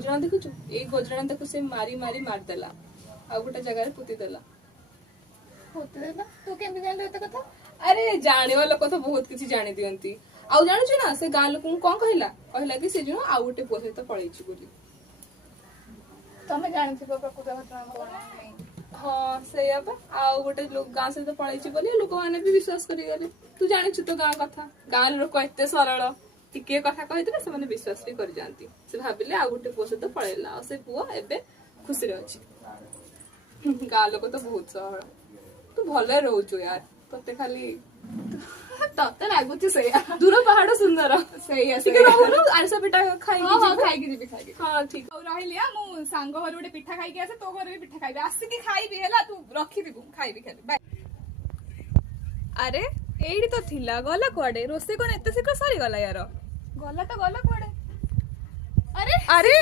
गजरा देखुଛୁ ए गजरा ताको से मारी मारी मारदेला आ गोटे जगह रे पुती देला तू केमती जानलु एते कथा? अरे जाने लोक तो बहुत किसी जानी दियंती आउ जानछु ना से गाँ लोक कौन कहला कि से जो आउ गोटे पुओ सहित पळैछि बोली तमे जानिथिबो प्रकृत घटना कोन नहीं? हाँ से आउ गोटे लोक गाँ सहित पळैछि बोली लोक माने भी विश्वास करि गले तू जानिछु तो गाँ कथा गाँ लोक एते सरल टिके कथा कहितले से माने विश्वास भी कर जानती से भाबिले आउ गोटे पुओ सहित पळैला आ से पुओ एबे खुशी रे अछि गाँ लोक तो बहुत सरल तू भले रहउछु यार तते खाली तते लागुची सेया दूर पहाड़ सुंदर सेया ठीक है रहउनु आरसा पिठा खाई हां हां खाई के खाई हां ठीक और रहिलिया मु सांग घर गोटे पिठा खाई के आसे तो घर भी पिठा खाइबे आसी के खाइबे हला तू रखी दिबु खाइबे खाली बाय। अरे एडी तो थिला गला कुआडे रोसे कोन एते शीघ्र सरी गला यार गला तो गला कोडे अरे